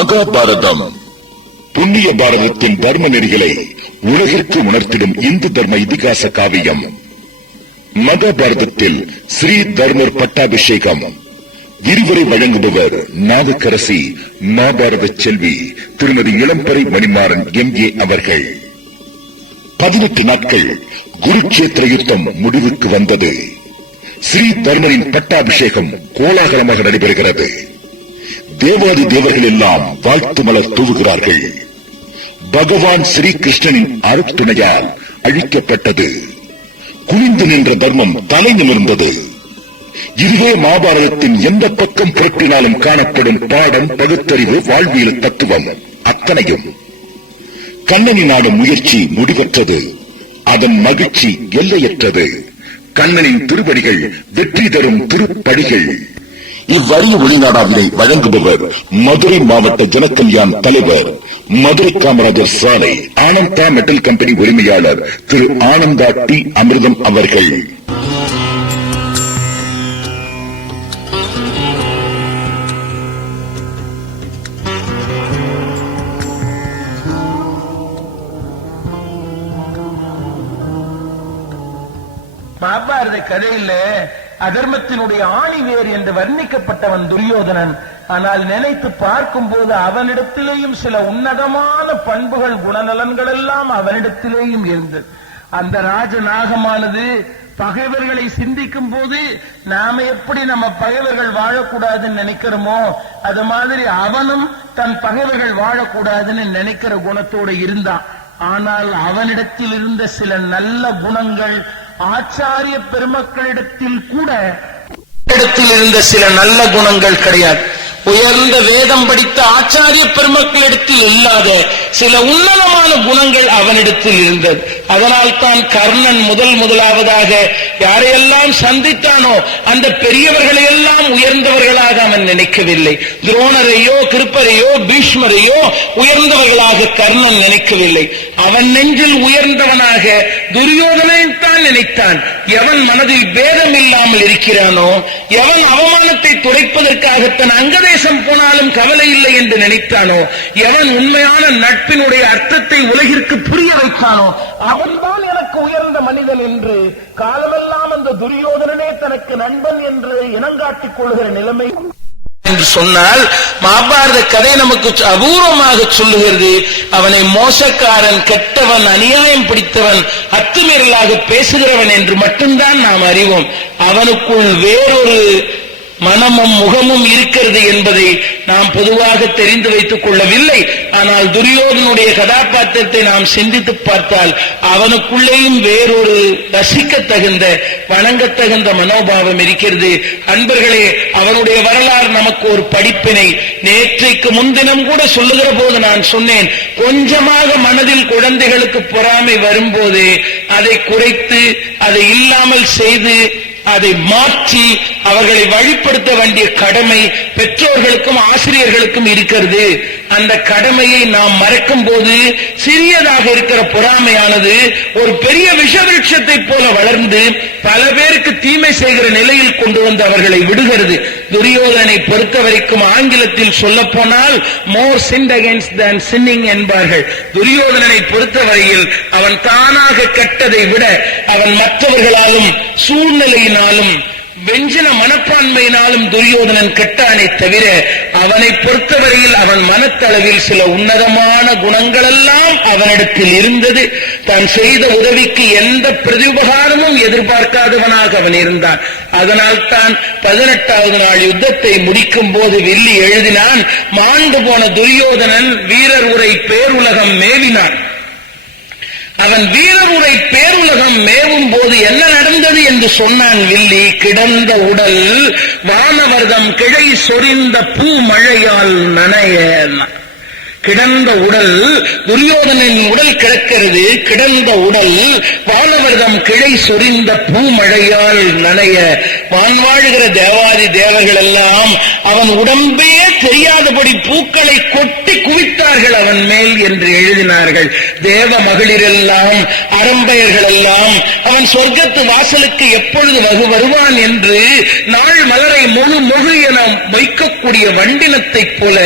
மகாபாரதம். புண்ணிய பாரதத்தின் தர்ம நெறிகளை உலகிற்கு உணர்த்திடும் இந்து தர்ம இதிகாச காவியம். மகாபாரதத்தில் ஸ்ரீ தர்மர் பட்டாபிஷேகம். விரிவுரை வழங்குபவர் நாவுக்கரசி மாபாரத செல்வி திருமதி இளம்பரை மணிமாறன் எம். ஏ. அவர்கள். பதினெட்டு நாட்கள் குருக்ஷேத்திர யுத்தம் முடிவுக்கு வந்தது. ஸ்ரீ தர்மரின் பட்டாபிஷேகம் கோலாகலமாக நடைபெறுகிறது. தேவாதி தேவர்கள் எல்லாம் வாழ்த்து மலர் தூவுகிறார்கள். பகவான் ஸ்ரீ கிருஷ்ணனின் அருத்துணையால் அழிக்கப்பட்டது. குனிந்து நின்ற தர்மம் தலை நிமிர்ந்தது. இதுவே மாபாரதத்தின் எந்த பக்கம் புரட்டினாலும் காணப்படும் பாடம் பகுத்தறிவு வாழ்வியல் தத்துவம் அத்தனையும். கண்ணனி நாடும் முயற்சி முடிவற்றது. அதன் மகிழ்ச்சி எல்லையற்றது. கண்ணனின் திருவடிகள் வெற்றி தரும் திருப்படிகள். இவ்வரிய ஒளிநாடாவினை வழங்குபவர் மதுரை மாவட்ட ஜனகல்யாண் தலைவர் மதுரை காமராஜர் சாலை ஆனந்தா மெட்டல் கம்பெனி உரிமையாளர் திரு ஆனந்தா டி. அமிர்தம் அவர்கள். மகாபாரத கதையில அதர்மத்தினுடைய ஆணிவேர் என்று வர்ணிக்கப்பட்டவன் துரியோதனன். ஆனால் நினைத்து பார்க்கும் போது அவனிடத்திலேயும் சில உன்னதமான பண்புகள் குணநலன்கள் எல்லாம் அவனிடத்திலேயும் இருந்தது. அந்த ராஜநாகமானது பகைவர்களை சிந்திக்கும் போது நாம எப்படி நம்ம பகைவர்கள் வாழக்கூடாதுன்னு நினைக்கிறோமோ அது மாதிரி அவனும் தன் பகைவர்கள் வாழக்கூடாதுன்னு நினைக்கிற குணத்தோடு இருந்தான். ஆனால் அவனிடத்தில் இருந்த சில நல்ல குணங்கள் ஆச்சாரிய பெருமக்களிடத்தில் கூட இடத்தில் இருந்த சில நல்ல குணங்கள் கிடையாது. உயர்ந்த வேதம் படித்த ஆச்சாரிய பெருமக்களிடத்தில் இல்லாத சில உன்னதமான குணங்கள் அவனிடத்தில் இருந்தது. அதனால் தான் கர்ணன் முதல் முதலாவதாக யாரையெல்லாம் சந்தித்தானோ அந்த பெரியவர்களை எல்லாம் உயர்ந்தவர்களாக அவன் நினைக்கவில்லை. துரோணரையோ கிருப்பரையோ பீஷ்மரையோ உயர்ந்தவர்களாக கர்ணன் நினைக்கவில்லை. அவன் நெஞ்சில் உயர்ந்தவனாக துரியோதனை தான் நினைத்தான். எவன் மனதில் பேதம் இல்லாமல் இருக்கிறானோ எவன் அவமானத்தை துடைப்பதற்காக தன் அங்கதேசம் போனாலும் கவலை இல்லை என்று நினைத்தானோ? எவன் உண்மையான நட்பினுடைய அர்த்தத்தை உலகிற்கு புரிய வைத்தானோ? அவன்தான் எனக்கு உயர்ந்த மனிதன் என்று காலமெல்லாம் அந்த துரியோதனனே தனக்கு நண்பன் என்று இனங்காட்டிக் கொள்கிற நிலைமை. என்று சொன்னால் மகாபாரத கதை நமக்கு அபூர்வமாக சொல்லுகிறது. அவனை மோசக்காரன் கெட்டவன் அநியாயம் பிடித்தவன் அத்துமீறலாக பேசுகிறவன் என்று மட்டும்தான் நாம் அறிவோம். அவனுக்குள் வேறொரு மனமும் முகமும் இருக்கிறது என்பதை நாம் பொதுவாக தெரிந்து வைத்துக் கொள்ளவில்லை. ஆனால் துரியோதனுடைய கதாபாத்திரத்தை நாம் சிந்தித்து பார்த்தால் அவனுக்குள்ளேயும் வேறொரு ரசிக்க தகுந்த வணங்கத்தகுந்த மனோபாவம் இருக்கிறது. அன்பர்களே அவனுடைய வரலாறு நமக்கு ஒரு படிப்பினை நேற்றைக்கு முன்தினம் கூட சொல்லுகிற போது நான் சொன்னேன். கொஞ்சமாக மனதில் குழந்தைகளுக்கு பொறாமை வரும்போது அதை குறைத்து அதை இல்லாமல் செய்து அதை மாற்றி அவர்களை வழிப்படுத்த வேண்டிய கடமை பெற்றோர்களுக்கும் ஆசிரியர்களுக்கும் இருக்கிறது. அந்த கடமையை நாம் மறக்கும் போது சிறியதாக இருக்கிற பொறாமையானது ஒரு பெரிய விஷவிருட்சத்தை போல வளர்ந்து பல பேருக்கு தீமை செய்கிற நிலையில் கொண்டு வந்து அவர்களை விடுகிறது. துரியோதனை பொறுத்த வரைக்கும் ஆங்கிலத்தில் சொல்ல போனால் more sinned against than sinning என்பார்கள். துரியோதனனை பொறுத்தவரையில் அவன் தானாக கெட்டதை விட அவன் மற்றவர்களாலும் சூழ்நிலையினாலும் வெஞ்சின மனப்பான்மையினாலும் துரியோதனன் கெட்டானே தவிர அவனை பொறுத்தவரையில் அவன் மனத்தளவில் சில உன்னதமான குணங்களெல்லாம் அவனிடத்தில் இருந்தது. தான் செய்த உதவிக்கு எந்த பிரதிபகாரமும் எதிர்பார்க்காதவனாக அவன் இருந்தான். அதனால் தான் பதினெட்டாவது நாள் யுத்தத்தை முடிக்கும் போது வில்லி எழுதினான் மாண்டு போன துரியோதனன் வீரர் உரை பேருலகம் மேவினான் அவன் வீரருரை பேருலகம் மேவும் போது என்ன நடந்தது என்று சொன்னான் வில்லி. கிடந்த உடல் வானவர்தம் கிளை சொரிந்த பூ மழையால் நனைய. கிடந்த உடல் துரியோதனின் உடல் கிடக்கிறது. கிடந்த உடல் வானவர்தம் கிளை சொரிந்த பூமழையால் நனைய. வான் வாழ்கிற தேவாதி தேவர்கள் எல்லாம் அவன் உடம்பே தெரியாதபடி பூக்களை கொட்டி குவித்தார்கள் அவன் மேல் என்று எழுதினார்கள். தேவ மகளிரெல்லாம் அரம்பையர்கள் எல்லாம் அவன் சொர்க்கத்து வாசலுக்கு எப்பொழுது வகு வருவான் என்று நாள் மலரை முழு முழு என வைக்கக்கூடிய வண்டினத்தைப் போல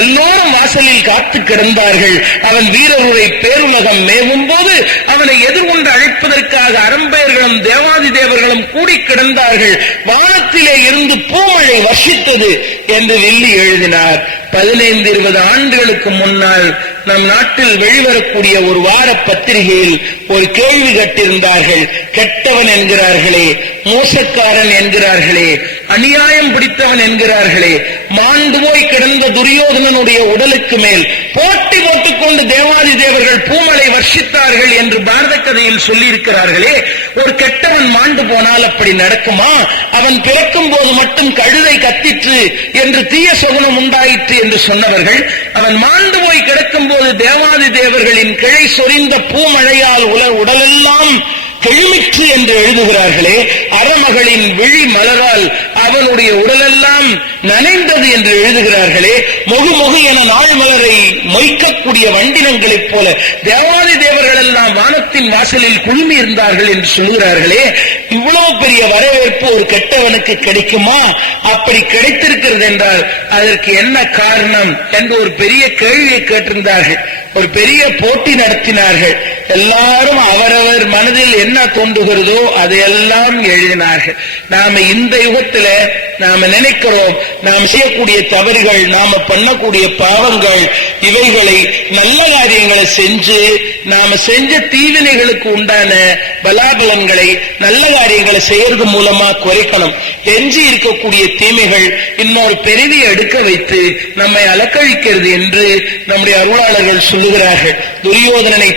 எல்லோரும் வாசலில் காத்து கிடந்தார்கள். அவன் வீரருடைய பேருலகம் மேவும் போது அவனை எதிர்கொண்டு அழைப்பதற்காக அரம்பையர்களும் தேவாதி தேவர்களும் கூடி கிடந்தார்கள். வானத்திலே இருந்து பூமழை வர்ஷித்தது என்று வில்லி denied பதினைந்து இருபது ஆண்டுகளுக்கு முன்னால் நம் நாட்டில் வெளிவரக்கூடிய ஒரு வார பத்திரிகையில் ஒரு கேள்வி கட்டிருந்தார்கள். கெட்டவன் என்கிறார்களே மோசக்காரன் என்கிறார்களே அநியாயம் பிடித்தவன் என்கிறார்களே மாண்டு போய் கிடந்த துரியோதனனுடைய உடலுக்கு மேல் போட்டி போட்டுக்கொண்டு தேவாதி தேவர்கள் பூமலை வர்ஷித்தார்கள் என்று பாரத கதையில் சொல்லியிருக்கிறார்களே ஒரு கெட்டவன் மாண்டு போனால் அப்படி நடக்குமா? அவன் பிறக்கும் போது மட்டும் கழுதை கத்திற்று என்று தீய சகுனம் உண்டாயிற்று என்று சொன்னவர்கள் அவன் மாண்டு போய் கிடக்கும் போது தேவாதி தேவர்களின் கிளை சொரிந்த பூமழையால் உல உடலெல்லாம் கெழுமிற்று என்று எழுதுகிறார்களே அறமகளின் விழி மலரால் அவனுடைய உடலெல்லாம் நனைந்தது என்று எழுதுகிறார்களே மொகு மொகு என நாள் மலரை மொய்க்கக்கூடிய வண்டினங்களைப் போல தேவாதி தேவர்கள் எல்லாம் வானத்தின் வாசலில் குழுமி இருந்தார்கள் என்று சொல்கிறார்களே இவ்வளவு பெரிய வரவேற்பு ஒரு கெட்டவனுக்கு கிடைக்குமா? அப்படி கிடைத்திருக்கிறது என்றால் அதற்கு என்ன காரணம்? என்று ஒரு பெரிய கேள்வியை கேட்டிருந்தார்கள். ஒரு பெரிய போட்டி நடத்தினார்கள். எல்லாரும் அவரவர் மனதில் என்ன தோன்றுகிறதோ அதையெல்லாம் எழுதினார்கள். நாம இந்த யுகத்துல நாம நினைக்கிறோம் நாம் செய்யக்கூடிய தவறுகள் நாம பண்ணக்கூடிய பாவங்கள் இவைகளை நல்ல காரியங்களை செஞ்சு நாம செஞ்ச தீவினைகளுக்கு உண்டான பலாபலன்களை நல்ல காரியங்களை செய்யறது மூலமா குறைக்கணும். எஞ்சி இருக்கக்கூடிய தீமைகள் இன்னொரு பெருவி எடுக்க வைத்து நம்மை அலக்கழிக்கிறது என்று நம்முடைய அருளாளர்கள் சொல்லுகிறார்கள். துரியோதனனை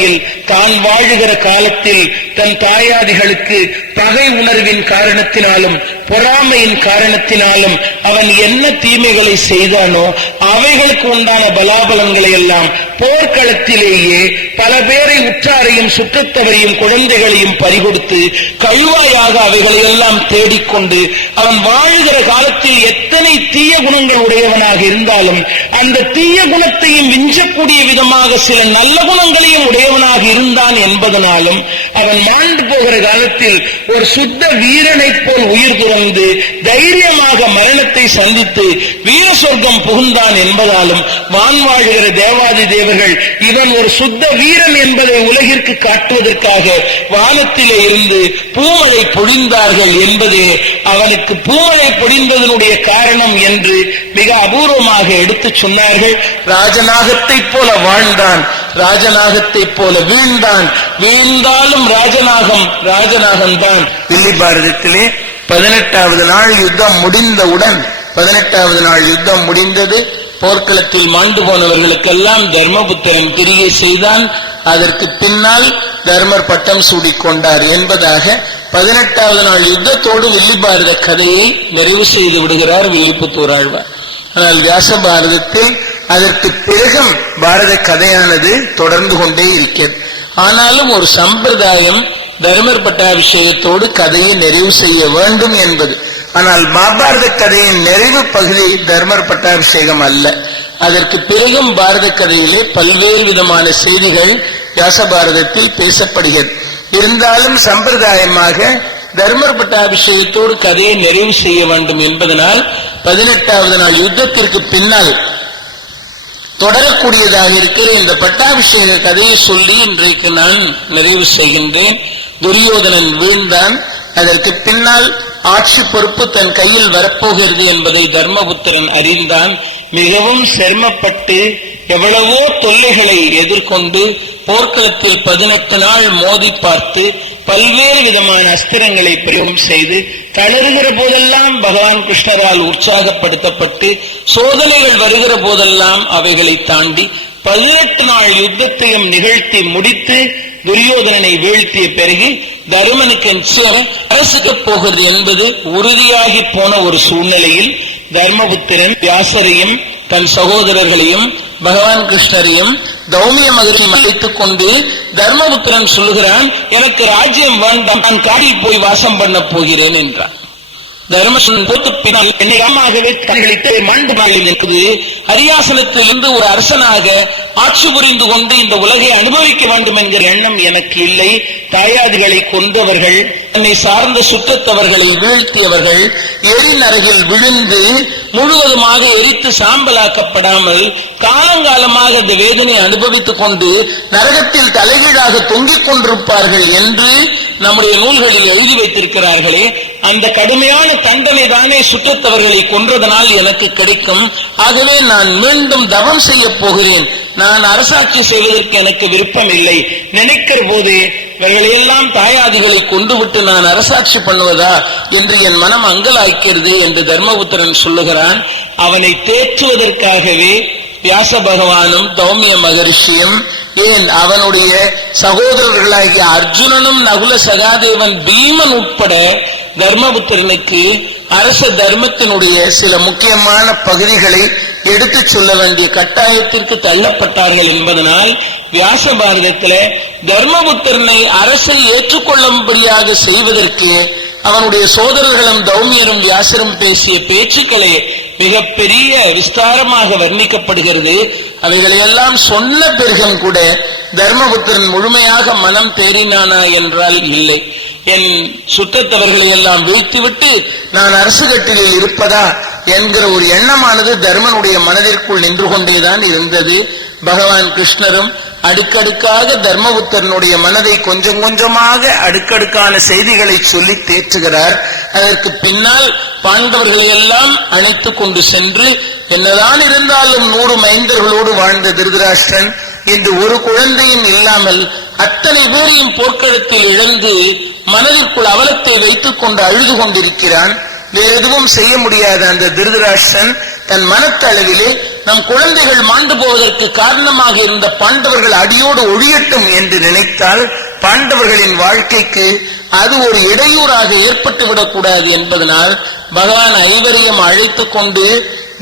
வகையில் தான் வாழுகிற காலத்தில் தன் தாயாதிகளுக்கு பகை உணர்வின் காரணத்தினாலும் பொறாமையின் காரணத்தினாலும் அவன் என்ன தீமைகளை செய்தானோ அவைகளுக்கு உண்டான பலாபலங்களை எல்லாம் போர்க்களத்திலேயே பல பேரை உற்றாரையும் சுற்றத்தவரையும் குழந்தைகளையும் பறிகொடுத்து கழுவாயாக அவைகளை எல்லாம் தேடிக்கொண்டு அவன் வாழுகிற காலத்தில் எத்தனை தீய குணங்கள் உடையவனாக இருந்தாலும் அந்த தீய குணத்தையும் விஞ்சக்கூடிய விதமாக சில நல்ல குணங்களையும் உடையவனாக இருந்தான் என்பதனாலும் அவன் மாண்டு போகிற காலத்தில் ஒரு சுத்த வீரனைப் போல் உயிர் துறந்து தைரியமாக மரணத்தை சந்தித்து வீர சொர்க்கம் புகுந்தான் என்பதாலும் வான் வாழ்கிற தேவாதி தேவர்கள் இவன் ஒரு சுத்த வீரன் என்பதை உலகிற்கு காட்டுவதற்காக வானத்திலே இருந்து பூமலை பொழிந்தார்கள் என்பதே அவனுக்கு பூமலை பொழிந்ததனுடைய காரணம் என்று மிக அபூர்வமாக எடுத்து சொன்னார்கள். ராஜநாகத்தை போல வாழ்ந்தான் ராஜநாகத்தை போல வீழ்ந்தான். வீழ்ந்தாலும் ராஜநாகம் ராஜநாகம்தான். தில்லி பாரதத்திலே பதினெட்டாவது நாள் யுத்தம் முடிந்தவுடன் பதினெட்டாவது நாள் யுத்தம் முடிந்தது. போர்க்களத்தில் மாண்டு போனவர்களுக்கெல்லாம் தர்மபுத்திரன் கிரியை செய்தான். அதற்கு பின்னால் தர்மர் பட்டம் சூடிக்கொண்டார் என்பதாக பதினெட்டாவது நாள் யுத்தத்தோடு வில்லிபாரத கதையை நிறைவு செய்து விடுகிறார் வில்லிபுத்தூர் ஆழ்வார். ஆனால் வியாச பாரதத்தில் அதற்கு பிறகும் பாரத கதையானது தொடர்ந்து கொண்டே இருக்கிறது. ஆனாலும் ஒரு சம்பிரதாயம் தர்மர் பட்டாபிஷேகத்தோடு கதையை நிறைவு செய்ய வேண்டும் என்பது. ஆனால் மகாபாரத கதையின் நிறைவு பகுதி தர்மர் பட்டாபிஷேகம் அல்ல. அதற்கு பிறகும் பாரத கதையிலே பல்வேறு விதமான செய்திகள் வியாச பாரதத்தில் பேசப்படுகிறது. இருந்தாலும் சம்பிரதாயமாக தர்மர் பட்டாபிஷேகத்தோடு கதையை நிறைவு செய்ய வேண்டும் என்பதனால் பதினெட்டாவது நாள் யுத்தத்திற்கு பின்னால் தொடரக்கூடியதாக இருக்கிற இந்த பட்டாபிஷேக கதையை சொல்லி இன்றைக்கு நான் நிறைவு செய்கின்றேன். துரியோதனன் வீழ்ந்தான். அதற்கு பின்னால் ஆட்சி பொறுப்பு தன் கையில் வரப்போகிறது என்பதை தர்மபுத்திரன் அறிந்தான் மிகவும் சிரமப்பட்டு எவ்வளவோ தொல்லைகளை எதிர்கொண்டு போர்க்களத்தில் பதினெட்டு நாள் மோதி பார்த்து பல்வேறு விதமான அஸ்திரங்களை பிரயோகம் செய்து தளருகிற போதெல்லாம் பகவான் கிருஷ்ணரால் உற்சாகப்படுத்தப்பட்டு சோதனைகள் வருகிற போதெல்லாம் அவைகளை தாண்டி பதினெட்டு நாள் யுத்தத்தையும் நிகழ்த்தி முடித்து துரியோதனனை வீழ்த்திய பிறகு தருமனுக்கு நிச்சயம் அரசுக்கு போகிறது என்பது உறுதியாகி போன ஒரு சூழ்நிலையில் தர்மபுத்திரன் வியாசரையும் தன் சகோதரர்களையும் பகவான் கிருஷ்ணரையும் தௌமிய மகரையும் அழைத்துக் கொண்டு தர்மபுத்திரன் சொல்லுகிறான் எனக்கு ராஜ்யம் வேண்டாம் நான் காடில் போய் வாசம் பண்ண போகிறேன் என்றான். தர்மசன் போத்து பின்னால் என்னை ராமாகவே கண்களிட்டு மாண்பு மாயில் இருக்குது அரியாசனத்திலிருந்து ஒரு அரசனாக ஆட்சி புரிந்து கொண்டு இந்த உலகை அனுபவிக்க வேண்டும் என்கிற எண்ணம் எனக்கு இல்லை. தாயாதிகளை கொண்டவர்கள் என்னை சார்ந்த சுற்றத்தவர்களை வீழ்த்தியவர்கள் எரிநரகில் விழுந்து முழுவதுமாக எரித்து சாம்பலாக்கப்படாமல் காலங்காலமாக இந்த வேதனை அனுபவித்துக் கொண்டு நரகத்தில் தலைகீழாக தொங்கிக் கொண்டிருப்பார்கள் என்று நம்முடைய நூல்களில் எழுதி வைத்திருக்கிறார்களே அந்த கடுமையான தண்டனை தானே சுற்றத்தவர்களை கொன்றதனால் எனக்கு கிடைக்கும். ஆகவே நான் மீண்டும் தவம் செய்ய போகிறேன். நான் அரசாட்சி செய்வதற்கு எனக்கு விருப்பம் இல்லை நினைக்கிற போது இவைகளையெல்லாம் தாயாதிகளை கொண்டு விட்டு நான் அரசாட்சி பண்ணுவதா என்று என் மனம் அங்கலாய்க்கிறது என்று தர்மபுத்திரன் சொல்லுகிறான். அவனை தேற்றுவதற்காகவே வியாச பகவானும் தௌமிய மகரிஷியும் ஏன் அவனுடைய சகோதரர்களாகிய அர்ஜுனனும் நகுல சகாதேவன் பீமன் உட்பட தர்மபுத்திரனுக்கு அரச தர்மத்தினுடைய சில முக்கியமான பகுதிகளை எடுத்துச் சொல்ல வேண்டிய கட்டாயத்திற்கு தள்ளப்பட்டார்கள் என்பதனால் வியாச பாரதத்துல தர்மபுத்திரனை அரசை ஏற்றுக்கொள்ளும்படியாக செய்வதற்கு அவனுடைய சோதரர்களும் தௌமியரும் வியாசரும் பேசிய பேச்சுக்களே மிகப்பெரிய விஸ்தாரமாக வர்ணிக்கப்படுகிறது. அவைகளையெல்லாம் சொன்ன பிறகும் கூட தர்மபுத்திரன் முழுமையாக மனம் தேறினானா என்றால் இல்லை. என் சுற்றத்தவர்களை எல்லாம் வீழ்த்திவிட்டு நான் அரசு கட்டிலில் இருப்பதா என்கிற ஒரு எண்ணமானது தர்மனுடைய மனதிற்குள் நின்று கொண்டேதான் இருந்தது. பகவான் கிருஷ்ணரும் அடுக்கடுக்காக தர்மபுத்தரனுடைய மனதை கொஞ்சம் கொஞ்சமாக அடுக்கடுக்கான செய்திகளை சொல்லி தேற்றுகிறார். அதற்கு பின்னால் பாண்டவர்களை எல்லாம் அழைத்துக் கொண்டு சென்று என்னதான் இருந்தாலும் நூறு மைந்தர்களோடு வாழ்ந்த திருதராஷ்டிரன் இன்று ஒரு குழந்தையும் இல்லாமல் அத்தனை பேரையும் போர்க்களத்தில் இழந்து மனதிற்குள் அவலத்தை வைத்துக் கொண்டு அழுது கொண்டிருக்கிறான். வேறு எதுவும் செய்ய முடியாத அந்த திருதராஷ்டிரன் தன் மனத்தளவிலே நம் குழந்தைகள் மாண்டு போவதற்கு காரணமாக இருந்த பாண்டவர்கள் அடியோடு ஒழியட்டும் என்று நினைத்தால் பாண்டவர்களின் வாழ்க்கைக்கு அது ஒரு இடையூறாக ஏற்பட்டு விடக்கூடாது என்பதனால் பகவான் ஐவரையும் அழைத்துக் கொண்டு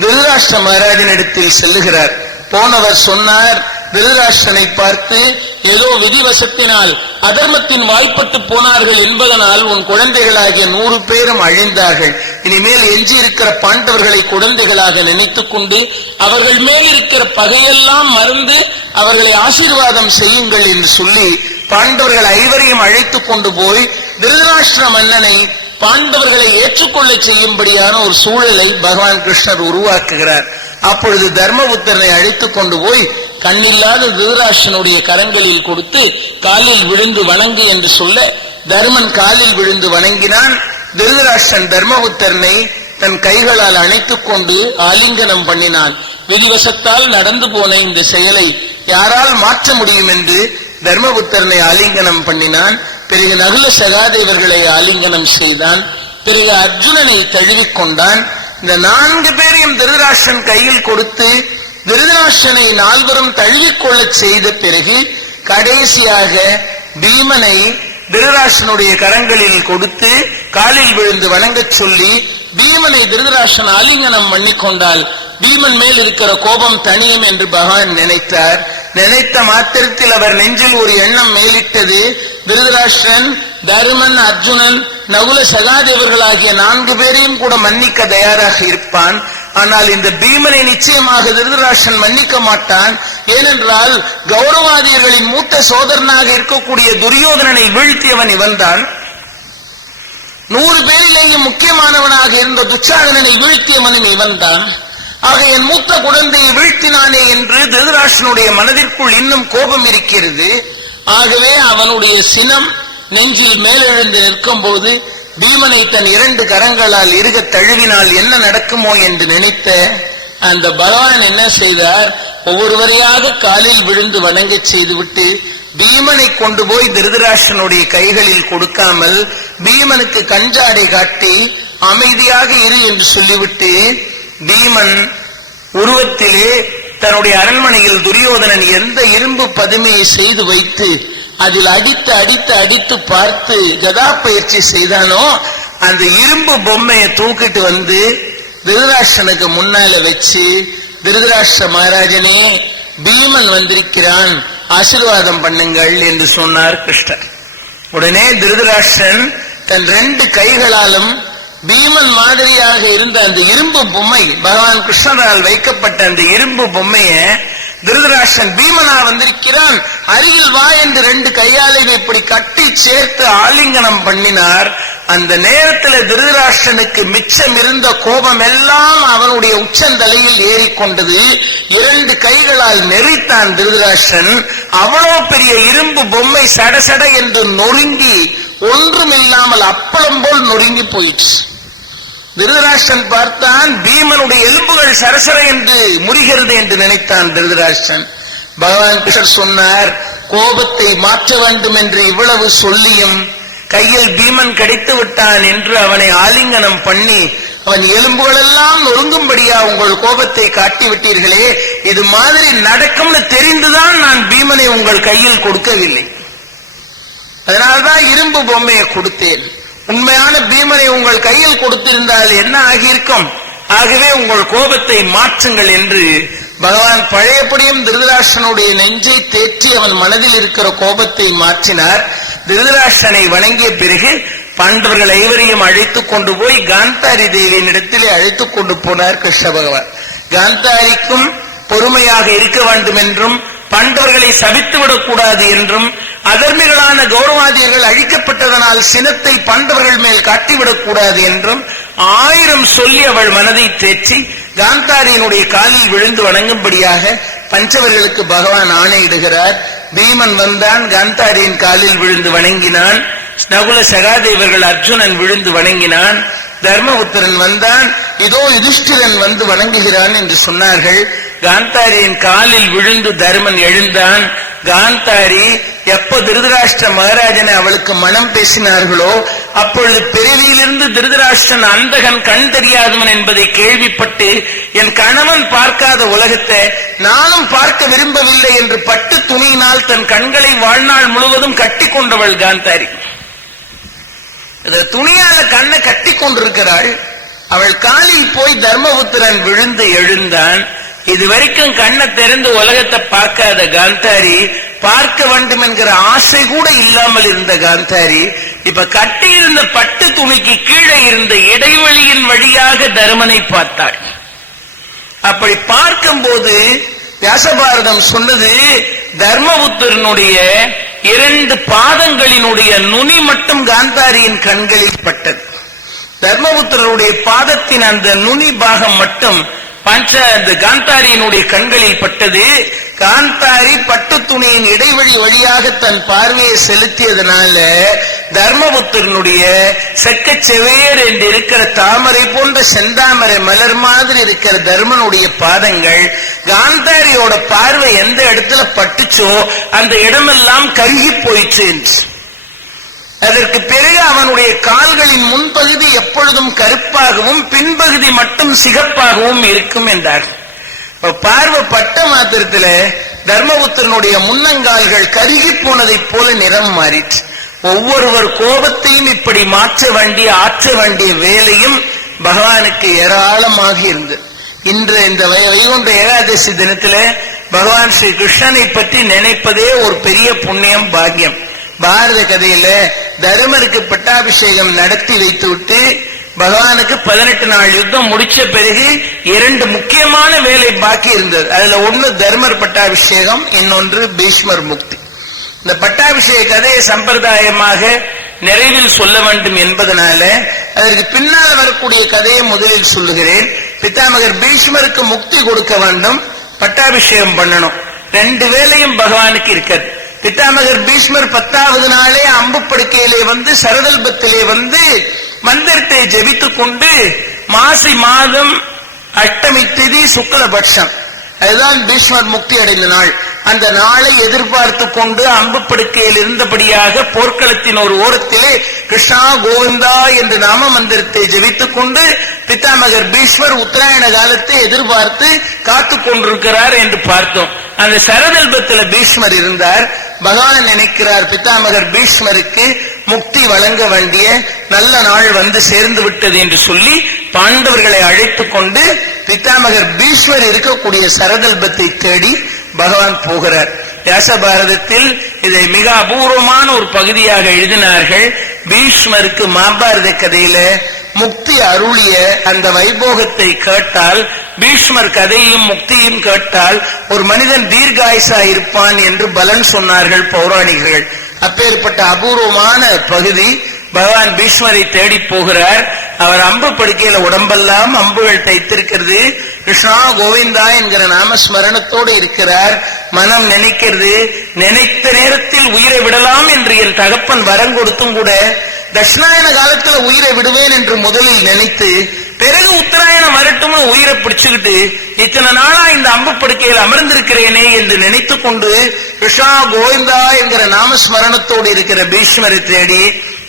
திருராஷ்டிர மகாராஜனிடத்தில் செல்லுகிறார். போனவர் சொன்னார் திருராஷ்டனை பார்த்து ஏதோ விதிவசத்தினால் அதர்மத்தின் வாய்ப்பட்டு போனார்கள் என்பதனால் உன் குழந்தைகளாகிய நூறு பேரும் அழிந்தார்கள். இனிமேல் எஞ்சி இருக்கிற பாண்டவர்களை குழந்தைகளாக நினைத்துக் கொண்டு அவர்கள் மேல் இருக்கிற பகையெல்லாம் மறந்து அவர்களை ஆசீர்வாதம் செய்யுங்கள் என்று சொல்லி பாண்டவர்கள் ஐவரையும் அழைத்துக் கொண்டு போய் திருதராஷ்டிர மன்னனை பாண்டவர்களை ஏற்றுக்கொள்ள செய்யும்படியான ஒரு சூழலை பகவான் கிருஷ்ணர் உருவாக்குகிறார். அப்பொழுது தர்மபுத்தரை அழைத்து கொண்டு போய் கண்ணில்லாத திருராசனுடைய கரங்களில் கொடுத்து காலில் விழுந்து வணங்கு என்று சொல்ல தர்மன் காலில் விழுந்து வணங்கினான். திருதராஷ்டிரன் தர்மபுத்தரனை தன் கைகளால் அணைத்துக் கொண்டு ஆலிங்கனம் பண்ணினான். விதிவசத்தால் நடந்து போன இந்த செயலை யாரால் மாற்ற முடியும் என்று தர்மபுத்தரனை ஆலிங்கனம் பண்ணினான். பிறகு நகுல சகாதேவர்களை ஆலிங்கனம் செய்தான். பிறகு அர்ஜுனனை தழுவிக்கொண்டான் இந்த நான்கு பேரையும் திருதராஷ்டிரன் கையில் கொடுத்து திருதராஷ்டிரனை நால்வரும் தழுவிக்கொள்ள செய்த பிறகு கடைசியாக பீமனை திருதராஷ்டனுடைய கரங்களில் கொடுத்து காலில் விழுந்து வணங்கச் சொல்லி பீமனை திருதராஷ்டிரன் ஆலிங்கனம் பண்ணிக்கொண்டால் பீமன் மேல் இருக்கிற கோபம் தனியும் என்று பகவான் நினைத்தார். நினைத்த மாத்திரத்தில் அவர் நெஞ்சில் ஒரு எண்ணம் மேலிட்டது. விருதராஷ்டிரன் தருமன் அர்ஜுனன் நகுல சகாதேவர்களாகிய நான்கு பேரையும் கூட மன்னிக்க தயாராக இருப்பான். ஆனால் இந்த பீமனை நிச்சயமாக திருதராஷ்டிரன் மன்னிக்க மாட்டான். ஏனென்றால் கௌரவாதியர்களின் மூத்த சோதரனாக இருக்கக்கூடிய துரியோதனனை வீழ்த்தியவன் இவன்தான். நூறு பேரிலேயும் முக்கியமானவனாக இருந்த துச்சாதனனை வீழ்த்தியவனும் இவன்தான். ஆக என் மூத்த குழந்தையை வீழ்த்தினானே என்று திருதராஷ்டனுடைய மனதிற்குள் இன்னும் கோபம் இருக்கிறது. ஆகவே அவனுடைய சினம் நெஞ்சில் மேலெழுந்து நிற்கும் போது பீமனை தன் இரண்டு கரங்களால் இருக தழுவினால் என்ன நடக்குமோ என்று நினைத்த அந்த பகவான் என்ன செய்தார்? ஒவ்வொருவரையாக காலில் விழுந்து வணங்கச் செய்துவிட்டு பீமனை கொண்டு போய் திருதராஷனுடைய கைகளில் கொடுக்காமல் பீமனுக்கு கஞ்சாடை காட்டி அமைதியாக இரு என்று சொல்லிவிட்டு பீமன் உருவத்திலே தன்னுடைய அரண்மனையில் துரியோதனன் எந்த இரும்பு பதுமையை செய்து வைத்து அதில் அடித்து அடித்து அடித்து பார்த்து கதா பயிற்சி செய்தானோ அந்த இரும்பு பொம்மையை தூக்கிட்டு வந்து திருதராஷ்டனுக்கு முன்னால வச்சு திருதராஷ்டிர மகாராஜனே பீமன் வந்திருக்கிறான் ஆசீர்வாதம் பண்ணுங்கள் என்று சொன்னார் கிருஷ்ணர். உடனே திருதராஷ்டன் தன் ரெண்டு கைகளாலும் பீமன் மாதிரியாக இருந்த அந்த இரும்பு பொம்மை பகவான் கிருஷ்ணரால் வைக்கப்பட்ட அந்த இரும்பு பொம்மைய திருதராஷ்டிரன் பீமனா வந்திருக்கிறான். அருகில் வா என்று ரெண்டு கையாலை இப்படி கட்டி சேர்த்து ஆலிங்கனம் பண்ணினார். அந்த நேரத்தில் திருதராஷ்டிரனுக்கு மிச்சம் இருந்த கோபம் எல்லாம் அவனுடைய உச்சந்தலையில் ஏறிக்கொண்டது. இரண்டு கைகளால் நெறித்தான் திருதராஷ்டிரன். அவ்வளவு பெரிய இரும்பு பொம்மை சடசட என்று நொறுங்கி ஒன்றுமில்லாமல் அப்பளம் போல் நொறுங்கி போயிடுச்சு திருதராஷ்டன் பார்த்தான் பீமனுடைய எலும்புகள் சரசர என்று முறிகிறது என்று நினைத்தான் திருதராஷ்டன். பகவான் கிருஷ்ணர் சொன்னார் கோபத்தை மாற்ற வேண்டும் என்று இவ்வளவு சொல்லியும் கையில் பீமன் கிடைத்து விட்டான் என்று அவனை ஆலிங்கனம் பண்ணி அவன் எலும்புகள் எல்லாம் நொறுங்கும்படியா உங்கள் கோபத்தை காட்டி விட்டீர்களே? இது மாதிரி நடக்கும்னு தெரிந்துதான் நான் பீமனை உங்கள் கையில் கொடுக்கவில்லை. அதனால்தான் இரும்பு பொம்மையை கொடுத்தேன். உண்மையான பீமனை உங்கள் கையில் கொடுத்திருந்தால் என்ன ஆகியிருக்கும்? ஆகவே உங்கள் கோபத்தை மாற்றுங்கள் என்று பகவான் பழையபடியும் திருதராஷ்டனுடைய நெஞ்சை தேற்றி அவன் மனதில் இருக்கிற கோபத்தை மாற்றினார். திருதராஷ்டனை வணங்கிய பிறகு பாண்டவர்கள் ஐவரையும் அழைத்துக் கொண்டு போய் காந்தாரி தேவியின் இடத்திலே அழைத்துக் கொண்டு போனார் கிருஷ்ண பகவான். காந்தாரிக்கும் பொறுமையாக இருக்க வேண்டும் என்றும் பாண்டவர்களை சபித்து விடக்கூடாது என்றும் அதர்மிகளான கௌரவாதியர்கள் அழிக்கப்பட்டதனால் சினத்தை பாண்டவர்கள் மேல் காட்டிவிடக்கூடாது என்றும் ஆயிரம் சொல்லி அவள் மனதை தேற்றி காந்தாரியனுடைய காலில் விழுந்து வணங்கும்படியாக பஞ்சவர்களுக்கு பகவான் ஆணையிடுகிறார். பீமன் வந்தான் காந்தாரியின் காலில் விழுந்து வணங்கினான். நகுல சகாதேவர்கள் அர்ஜுனன் விழுந்து வணங்கினான். தர்மபுத்திரன் வந்தான். இதோ யுதிஷ்டிரன் வந்து வணங்குகிறான் என்று சொன்னார்கள். காந்தாரியின் காலில் விழுந்து தர்மன் எழுந்தான். காந்தாரி எப்ப திருதராஷ்டிர மகாராஜனை அவளுக்கு மனம் பேசினார்களோ அப்பொழுது பிறவியிலிருந்து திருதராஷ்டிரன் அந்தகன் கண் தெரியாதவன் என்பதை கேள்விப்பட்டு என் கணவன் பார்க்காத உலகத்தை நானும் பார்க்க விரும்பவில்லை என்று பட்டு துணியினால் தன் கண்களை வாழ்நாள் முழுவதும் கட்டி கொண்டவள் காந்தாரி. துணியால கண்ணை கட்டி கொண்டிருக்கிறாள். அவள் காலில் போய் தர்மபுத்திரன் விழுந்து எழுந்தான். இதுவரைக்கும் கண்ணை திறந்து உலகத்தை பார்க்காத காந்தாரி பார்க்க வேண்டும் என்கிற ஆசை கூட இல்லாமல் இருந்த காந்தாரி இப்ப கட்டியிருந்த பட்டு துணிக்கு கீழே இருந்த இடைவெளியின் வழியாக தருமனை பார்த்தாள். அப்படி பார்க்கும்போது வியாசபாரதம் சொன்னது தர்மபுத்தரனுடைய இரண்டு பாதங்களினுடைய நுனி மட்டும் காந்தாரியின் கண்களில் பட்டது. தர்மபுத்திரனுடைய பாதத்தின் அந்த நுனி பாகம் மட்டும் பஞ்ச அந்த காந்தாரியினுடைய கண்களில் பட்டது. காந்தாரி பட்டு துணியின் இடைவெளி வழியாக தன் பார்வையை செலுத்தியதனால தர்மபுத்தனுடைய செக்க செவேர் என்று இருக்கிற தாமரை போன்ற செந்தாமரை மலர் மாதிரி இருக்கிற தர்மனுடைய பாதங்கள் காந்தாரியோட பார்வை எந்த இடத்துல பட்டுச்சோ அந்த இடமெல்லாம் கருகி போயிற்று என்று. அதற்கு பிறகு அவனுடைய கால்களின் முன்பகுதி எப்பொழுதும் கருப்பாகவும் பின்பகுதி மட்டும் சிகப்பாகவும் இருக்கும் என்றார். இப்ப பார்வை பட்ட மாத்திரத்துல தர்மபுத்திரனுடைய முன்னங்கால்கள் கருகி போனதைப் போல நிறம் மாறிற்று. ஒவ்வொருவர் கோபத்தையும் இப்படி மாற்ற வேண்டிய ஆற்ற வேண்டிய வேலையும் பகவானுக்கு ஏராளமாக இருந்தது இன்று இந்த வைகுண்ட ஏகாதசி தினத்துல பகவான் ஸ்ரீ கிருஷ்ணனை பற்றி நினைப்பதே ஒரு பெரிய புண்ணியம் பாக்கியம். பாரத கதையில தருமருக்கு பட்டாபிஷேகம் நடத்தி வைத்துவிட்டு பகவானுக்கு பதினெட்டு நாள் யுத்தம் முடிச்ச பிறகு இரண்டு முக்கியமான வேலை பாக்கி இருந்தது. அதுல ஒண்ணு தர்மர் பட்டாபிஷேகம் இன்னொன்று பீஷ்மர் முக்தி. இந்த பட்டாபிஷேக கதையை சம்பிரதாயமாக நிறைவில் சொல்ல வேண்டும் என்பதனால அதற்கு பின்னால் வரக்கூடிய கதையை முதலில் சொல்லுகிறேன். பித்தாமகர் பீஷ்மருக்கு முக்தி கொடுக்க வேண்டும் பட்டாபிஷேகம் பண்ணணும். ரெண்டு வேலையும் பகவானுக்கு இருக்கிறது. பித்தாமகர் பீஷ்மர் பத்தாவது நாளே அம்பு படுக்கையிலே வந்து சரதல்பத்திலே வந்து மந்திரத்தை ஜெபித்துக் கொண்டு மாசி மாதம் அஷ்டமி திதி சுக்லபட்சம் அதுதான் பீஷ்மர் முக்தி அடைந்த நாள். அந்த நாளை எதிர்பார்த்து கொண்டு அம்பு படுக்கையில் இருந்தபடியாக போர்க்களத்தின் ஒரு ஓரத்திலே கிருஷ்ணா கோவிந்தா என்று நாம மந்திரத்தை ஜெபித்துக் கொண்டு பித்தாமகர் பீஷ்மர் உத்தராயண காலத்தை எதிர்பார்த்து காத்துக் கொண்டிருக்கிறார் என்று பார்த்தோம். அந்த சரதல்பத்துல பீஷ்மர் இருந்தார். பகவான் நினைக்கிறார் பித்தாமகர் பீஷ்மருக்கு முக்தி வழங்க வேண்டிய நல்ல நாள் வந்து சேர்ந்து விட்டது என்று சொல்லி பாண்டவர்களை அழைத்து கொண்டு பித்தாமகர் பீஷ்மர் இருக்கக்கூடிய சரதல்பத்தை தேடி பகவான் போகிறார். வியாசபாரதத்தில் இதை மிக அபூர்வமான ஒரு பகுதியாக எழுதினார்கள். பீஷ்மருக்கு மாபாரத கதையில முக்தி அருளிய அந்த வைபோகத்தை கேட்டால் பீஷ்மர் கதையும் முக்தியும் கேட்டால் ஒரு மனிதன் தீர்காயுசா இருப்பான் என்று பலன் சொன்னார்கள் பௌராணிகர்கள். அப்பேற்பட்ட அபூர்வமான பகுதி பகவான் பீஷ்மரை தேடி போகிறார். அவர் அம்பு படுக்கையில உடம்பெல்லாம் அம்புகள் தைத்திருக்கிறது. கிருஷ்ணா கோவிந்தா என்கிற நாமஸ்மரணத்தோடு இருக்கிறார். மனம் நினைக்கிறது. நினைத்த நேரத்தில் உயிரை விடலாம் என்று என் தகப்பன் வரம் கொடுத்தும் கூட தட்சிணாயன காலத்துல உயிரை விடுவேன் என்று முதலில் நினைத்து பிறகு உத்தராயணம் வரட்டும்னு உயிரை பிடிச்சுக்கிட்டு இத்தனை நாளா இந்த அம்பு படுக்கையில் அமர்ந்திருக்கிறேனே என்று நினைத்து கொண்டு கிருஷ்ணா கோவிந்தா என்கிற நாமஸ்மரணத்தோடு இருக்கிற பீஷ்மரை தேடி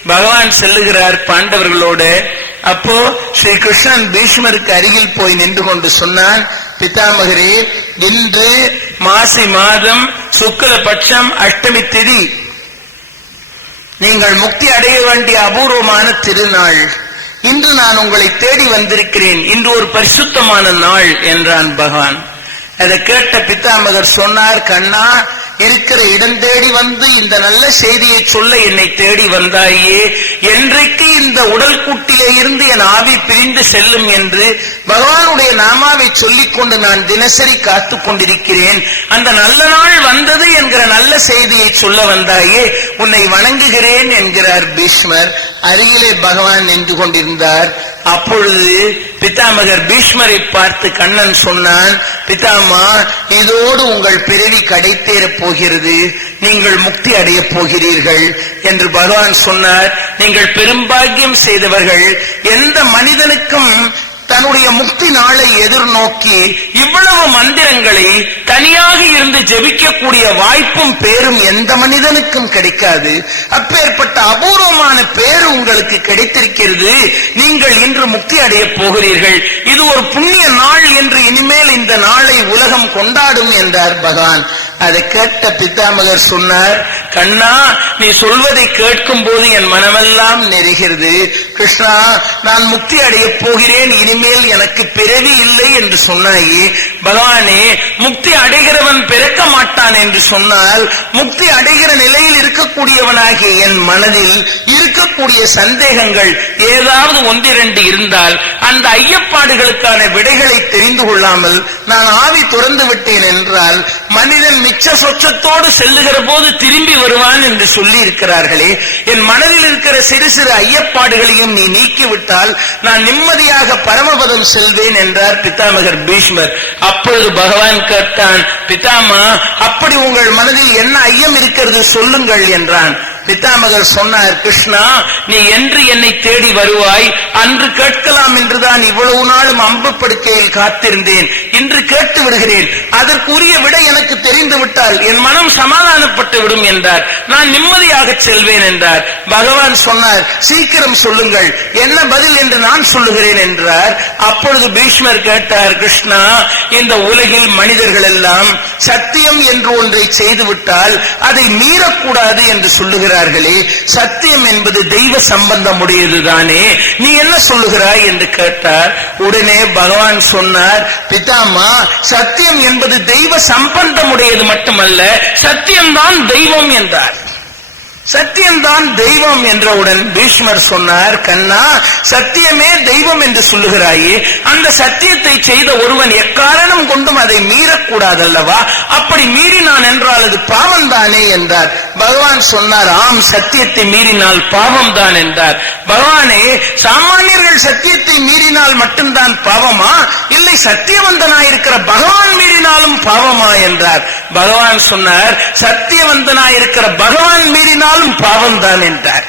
பகவான் செல்லுகிறார் பாண்டவர்களோடு. அப்போ ஸ்ரீ கிருஷ்ணன் பீஷ்மருக்கு அருகில் போய் நின்று கொண்டு சொன்னான் பிதாமகரே இன்று மாசி மாதம் சுக்கல பட்சம் அஷ்டமி திதி. நீங்கள் முக்தி அடைய வேண்டிய அபூர்வமான திருநாள். இன்று நான் உங்களை தேடி வந்திருக்கிறேன். இன்று ஒரு பரிசுத்தமான நாள் என்றான் பகவான். அதை கேட்ட பித்தாமகர் சொன்னார் கண்ணா இருக்கிற இடம் தேடி வந்து இந்த நல்ல செய்தியை சொல்ல என்னை தேடி வந்தாயே. என்றைக்கு இந்த உடல் கூட்டிலே இருந்து என் ஆவி பிரிந்து செல்லும் என்று பகவானுடைய நாமாவை சொல்லிக் கொண்டு நான் தினசரி காத்து கொண்டிருக்கிறேன். அந்த நல்ல நாள் வந்தது என்கிற நல்ல செய்தியை சொல்ல வந்தாயே. உன்னை வணங்குகிறேன் என்கிறார் பீஷ்மர். அருகிலே பகவான் நின்று கொண்டிருந்தார். அப்பொழுது பிதாமகர் பீஷ்மரை பார்த்து கண்ணன் சொன்னான் பிதாமா இதோடு உங்கள் பிறவி கடைத்தேறப் போகிறது நீங்கள் முக்தி அடையப் போகிறீர்கள். என்று பகவான் சொன்னார். நீங்கள் பெரும்பாகியம் செய்தவர்கள் எந்த மனிதனுக்கும் தன்னுடைய முக்தி நாளை எதிர்நோக்கி இவ்வளவு மந்திரங்களை தனியாக இருந்து ஜெபிக்கக்கூடிய வாய்ப்பும் பேரும் எந்த மனிதனுக்கும் கிடைக்காது. அப்பேற்பட்ட அபூர்வமான பேரு உங்களுக்கு கிடைத்திருக்கிறது. நீங்கள் இன்று முக்தி அடையப் போகிறீர்கள். இது ஒரு புண்ணிய நாள் என்று இனிமேல் இந்த நாளை உலகம் கொண்டாடும் என்றார் பகவான். அதை கேட்ட பித்தாமகர் சொன்னார் கண்ணா நீ சொல்வதை கேட்கும் போது என் மனமெல்லாம் நெருகிறது. கிருஷ்ணா நான் முக்தி அடையப் போகிறேன் இனிமேல் எனக்கு பிறவி இல்லை என்று சொன்னாயே. பகவானே முக்தி அடைகிறவன் பிறக்க மாட்டான் என்று சொன்னால் முக்தி அடைகிற நிலையில் இருக்கக்கூடியவனாகிய என் மனதில் இருக்கக்கூடிய சந்தேகங்கள் ஏதாவது ஒன்றிரண்டு இருந்தால் அந்த ஐயப்பாடுகளுக்கான விடைகளை தெரிந்து கொள்ளாமல் நான் ஆவி துறந்து விட்டேன் என்றால் மனிதன் மிச்ச சொச்சத்தோடு செல்லுகிற போது திரும்பி வருவான் என்று சொல்லி இருக்கிறார்களே என் மனதில் இருக்கிற சிறு சிறு ஐயப்பாடுகளையும் நீ நீக்கிவிட்டால் நான் நிம்மதியாக பரமபதம் செல்வேன் என்றார் பிதாமகர் பீஷ்மர். அப்பொழுது பகவான் கேட்டான் பிதாமா அப்படி உங்கள் மனதில் என்ன ஐயம் இருக்கிறது சொல்லுங்கள் என்றான். பித்தாமகர் சொன்னார் கிருஷ்ணா நீ என்று என்னை தேடி வருவாய். அன்று கேட்கலாம் என்றுதான் இவ்வளவு நாளும் அம்பு படுக்கையில் காத்திருந்தேன். இன்று கேட்டு விடுகிறேன் அதற்குரிய விடை எனக்கு தெரிந்து விட்டால் என் மனம் சமாதானப்பட்டு விடும் என்றார். நான் நிம்மதியாக செல்வேன் என்றார். பகவான் சொன்னார் சீக்கிரம் சொல்லுங்கள். என்ன பதில் என்று நான் சொல்லுகிறேன் என்றார். அப்பொழுது பீஷ்மர் கேட்டார் கிருஷ்ணா இந்த உலகில் மனிதர்கள் எல்லாம் சத்தியம் என்று ஒன்றை செய்துவிட்டால் அதை மீறக்கூடாது என்று சொல்லுகிறார்களே சத்தியம் என்பது தெய்வ சம்பந்தம் உடையதுதானே நீ என்ன சொல்லுகிறாய் என்று கேட்டார். உடனே பகவான் சொன்னார் பிதாமா சத்தியம் என்பது தெய்வ சம்பந்தம் உடையது மட்டுமல்ல சத்தியம்தான் தெய்வம் என்றார். சத்தியம்தான் தெய்வம் என்றவுடன் பீஷ்மர் சொன்னார் கண்ணா சத்தியமே தெய்வம் என்று சொல்லுகிறாயே அந்த சத்தியத்தை செய்த ஒருவன் எக்காரணம் கொண்டும் அதை மீறக்கூடாதல்லவா? அப்படி மீறினான் என்றால் அது பாவம் தானே என்றார். பகவான் சொன்னார் ஆம் சத்தியத்தை மீறினால் பாவம் தான் என்றார். பகவானே சாமானியர்கள் சத்தியத்தை மீறினால் மட்டும்தான் பாவமா? இல்லை சத்தியவந்தனாயிருக்கிற பகவான் மீறினாலும் பாவமா என்றார். பகவான் சொன்னார் சத்தியவந்தனாயிருக்கிற பகவான் மீறினால் பாவம் தான் என்றார்.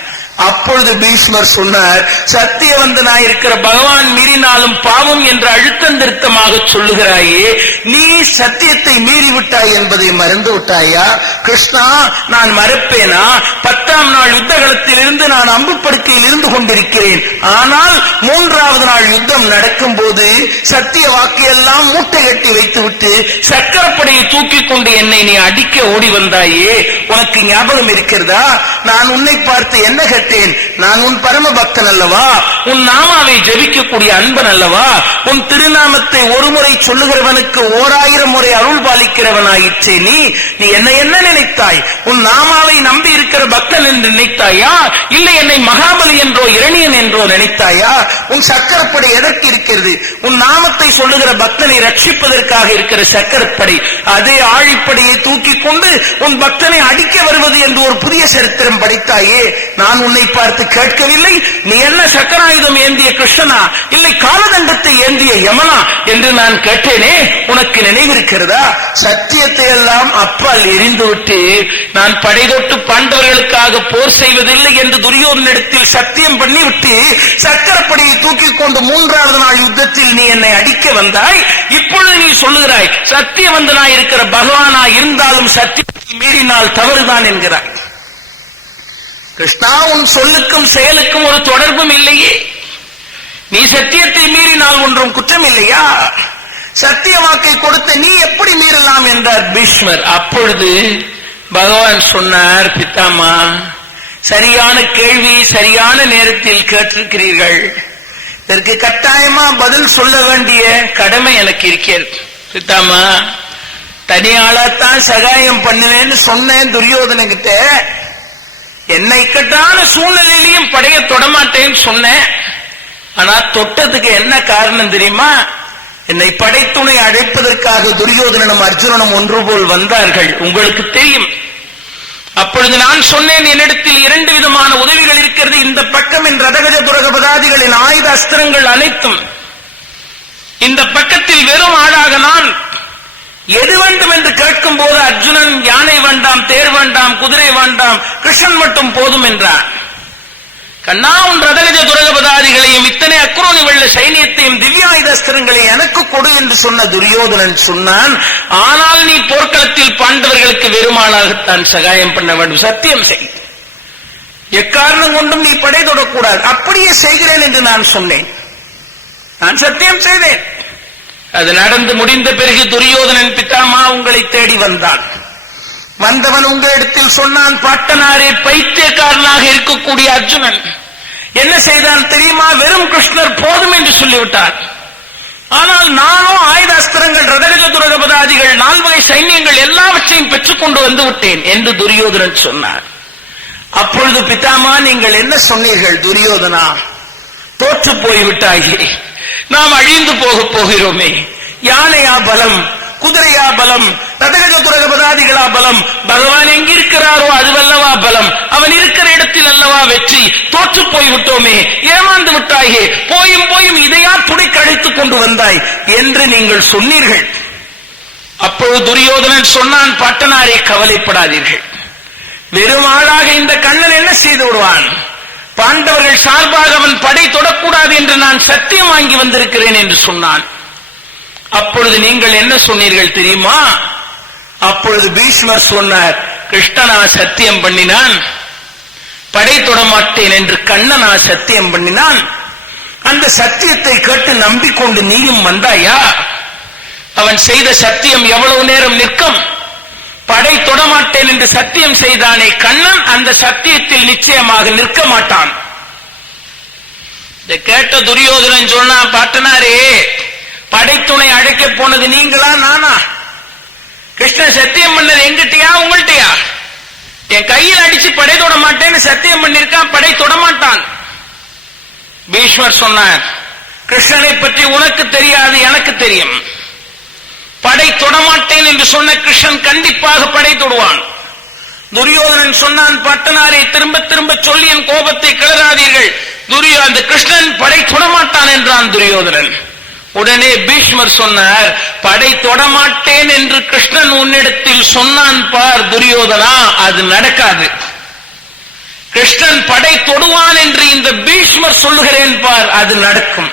அப்பொழுது பீஷ்மர் சொன்னார் சத்தியவந்தனாயிருக்கிற பகவான் மீறினாலும் பாவம் என்று அழுத்தம் திருத்தமாக சொல்லுகிறாயே நீ சத்தியத்தை மீறிவிட்டாய் என்பதை மறந்து விட்டாயா? கிருஷ்ணா நான் மறப்பேனா? பத்தாம் நாள் யுத்த களத்திலிருந்து நான் அம்பு படுக்கையில் இருந்து கொண்டிருக்கிறேன். ஆனால் மூன்றாவது நாள் யுத்தம் நடக்கும் போது சத்திய வாக்கையெல்லாம் மூட்டை கட்டி வைத்துவிட்டு சக்கரப்படையை தூக்கிக் கொண்டு என்னை நீ அடிக்க ஓடி வந்தாயே? உனக்கு ஞாபகம் இருக்கிறதா? நான் உன்னை பார்த்து என்ன கேட்டேன். நான் உன் பரம பக்தன் அல்லவா? உன் நாமாவை ஜபிக்கக்கூடிய அன்பன் அல்லவா? உன் திருநாமத்தை ஒரு முறை சொல்லுகிறவனுக்கு ஓராயிரம் முறை அருள் பாலிக்கிறவனாயிற்றே நீ. நீ என்ன என்ன நினைத்தாய்? உன் நாமாவை நம்பி இருக்கிற பக்தன் என்று நினைத்தாயா? இல்லை என்னை மகாபலி என்றோ இரணியன் என்றோ நினைத்தாயா? உன் சக்கரப்படை எதற்கு இருக்கிறது? உன் நாமத்தை சொல்லுகிற பக்தனை ரட்சிப்பதற்காக இருக்கிற சக்கரப்படை. அதே ஆழிப்படையை தூக்கி கொண்டு உன் பக்தனை அடிக்க வருவது என்று ஒரு புதிய சரித்திரம் படித்தாயே. நான் உன்னை பார்த்து கேட்கவில்லை. நீ என்ன சக்கராயுதம் ஏந்திய கிருஷ்ணனா? இல்லை காலதண்டத்தை ஏந்திய யமனா என்று நான் கேட்டேனே. உனக்கு நினைவிருக்கிறதா? சத்தியத்தை எல்லாம் அப்பால் எரிந்துவிட்டு நான் படைதொட்டு பாண்டவர்களுக்காக போர் செய்வதில்லை என்று துரியோதனிடத்தில் சத்தியம் பண்ணிவிட்டு சக்கரப்படியை தூக்கி கொண்டு மூன்றாவது நாள் யுத்தத்தில் நீ என்னை அடிக்க வந்தாய். இப்பொழுது நீ சொல்லுகிறாய் சத்தியவந்தனாய் இருக்கிற பகவானா இருந்தாலும் சத்தியத்தை மீறினால் தவறுதான் என்கிறாய். கிருஷ்ணா உன் சொல்லுக்கும் செயலுக்கும் ஒரு தொடர்பும் இல்லையே. நீ சத்தியத்தை மீறினால் ஒன்றும் குற்றம் இல்லையா? சத்திய வாக்கை கொடுத்த நீ எப்படி மீறலாம் என்றார் பீஷ்மர். அப்பொழுது பகவான் சொன்னார் பித்தாமா சரியான கேள்வி சரியான நேரத்தில் கேட்டிருக்கிறீர்கள். இதற்கு கட்டாயமா பதில் சொல்ல வேண்டிய கடமை எனக்கு இருக்கிறது. பித்தாமா தனியாளாத்தான் சகாயம் பண்ணுவேன்னு சொன்னேன் துரியோதன கிட்ட என்னை இக்கட்டான சூழ்நிலையிலையும் படைய தொடமாட்டேன்னு சொன்னேன். ஆனா தொட்டதுக்கு என்ன காரணம் தெரியுமா? என்னை படைத்துணை அழைப்பதற்காக துரியோதனனும் அர்ஜுனனும் ஒன்று போல் வந்தார்கள். உங்களுக்கு தெரியும். அப்பொழுது நான் சொன்னேன் என்னிடத்தில் இரண்டு விதமான உதவிகள் இருக்கிறது. இந்த பக்கம் என் ரதகஜ துரகபதாதிகளின் ஆயுத அஸ்திரங்கள் அனைத்தும். இந்த பக்கத்தில் வெறும் ஆளாக நான் எது வேண்டும் என்று கேட்கும் போது வேண்டாம் தேர் வேண்டாம் குதிரை வேண்டாம் கிருஷ்ணன் மட்டும் போதும் என்றான். கண்ணா உன் ரதகஜ துரகபதாதிகளையும் இத்தனை அக்ரோனி வெள்ள சைனியத்தையும் திவ்யாயுதஸ்திரங்களை எனக்கு கொடு என்று சொன்ன துரியோதனன் சொன்னான். ஆனால் நீ போர்க்களத்தில் பாண்டவர்களுக்கு வெறுமானாகத்தான் சகாயம் பண்ண வேண்டும். சத்தியம் செய். எக்காரணம் கொண்டும் நீ படை தொடக்கூடாது. அப்படியே செய்கிறேன் என்று நான் சொன்னேன். நான் சத்தியம் செய்தேன். அது நடந்து முடிந்த பிறகு துரியோதனன் பித்தாமா உங்களை தேடி வந்தான். வந்தவன் உங்களிடத்தில் சொன்னான் பாட்டனாரே பைத்தியக்காரனாக இருக்கக்கூடிய அர்ஜுனன். என்ன செய்தான் தெரியுமா? வெறும் கிருஷ்ணர் போதும் என்று சொல்லிவிட்டார். ஆனால் நானும் ஆயுதாஸ்திரங்கள் ரதகஜ துரகபதாதிகள் நால்வகை சைன்யங்கள் எல்லாவற்றையும் பெற்றுக் கொண்டு வந்து விட்டேன் என்று துரியோதனன் சொன்னார். அப்பொழுது பிதாமா நீங்கள் என்ன சொன்னீர்கள் துரியோதனா? தோற்று போய்விட்டாயே. நாம் அழிந்து போக போகிறோமே. யானையா பலம்? குதிரையா பலம் ரதகஜ துரகபதாதிகளா பலம் பகவான் எங்கிருக்கிறாரோ அதுவல்லவா பலம் அவன் இருக்கிற இடத்தில் அல்லவா வெற்றி தோற்று போய் விட்டோமே ஏமாந்து விட்டாயே போயும் போயும் இதையா துணை கழித்துக் கொண்டு வந்தாய் என்று நீங்கள் சொன்னீர்கள். அப்பொழுது துரியோதனன் சொன்னான் பட்டனாரே கவலைப்படாதீர்கள். வெறும் ஆளாக இந்த கண்ணன் என்ன செய்து விடுவான்? பாண்டவர்கள் சார்பாக அவன் படை தொடக்கூடாது என்று நான் சத்தியம் வாங்கி வந்திருக்கிறேன் என்று சொன்னான். அப்பொழுது நீங்கள் என்ன சொன்னீர்கள் தெரியுமா? அப்பொழுது பீஷ்மர் சொன்னார் கிருஷ்ணனா சத்தியம் பண்ணினான். படை தொடமாட்டேன் என்று கண்ணனா சத்தியம் பண்ணினான். அந்த சத்தியத்தை கேட்டு நம்பிக்கொண்டு நீயும் வந்தாயா? அவன் செய்த சத்தியம் எவ்வளவு நேரம் நிற்கும்? படை தொடமாட்டேன் என்று சத்தியம் செய்தானே கண்ணன் அந்த சத்தியத்தில் நிச்சயமாக நிற்க மாட்டான். இதை கேட்ட துரியோதனன் சொன்னா பாட்டனாரே படைத்துணை அழைக்க போனது நீங்களா நானா? கிருஷ்ணன் சத்தியம் பண்ணது எங்கிட்டயா உங்கள்கிட்டயா? என் கையில் அடிச்சு படை தொட மாட்டேன்னு சத்தியம் பண்ணிருக்கான் படை தொடமாட்டான் பீஷ்மர் சொன்னார் கிருஷ்ணனை பற்றி உனக்கு தெரியாது எனக்கு தெரியும். படை தொடமாட்டேன் என்று சொன்ன கிருஷ்ணன் கண்டிப்பாக படை தொடுவான். துரியோதனன் சொன்னான் பட்டனாரை திரும்ப திரும்ப சொல்லி என் கோபத்தை கிளறாதீர்கள். துரியோ அந்த கிருஷ்ணன் படை தொடமாட்டான் என்றான் துரியோதனன். உடனே பீஷ்மர் சொன்னார் படை தொடமாட்டேன் என்று கிருஷ்ணன் உன்னிடத்தில் சொன்னான் பார் துரியோதனா அது நடக்காது. கிருஷ்ணன் படை தொடுவான் என்று இந்த பீஷ்மர் சொல்லுகிறேன் பார் அது நடக்கும்.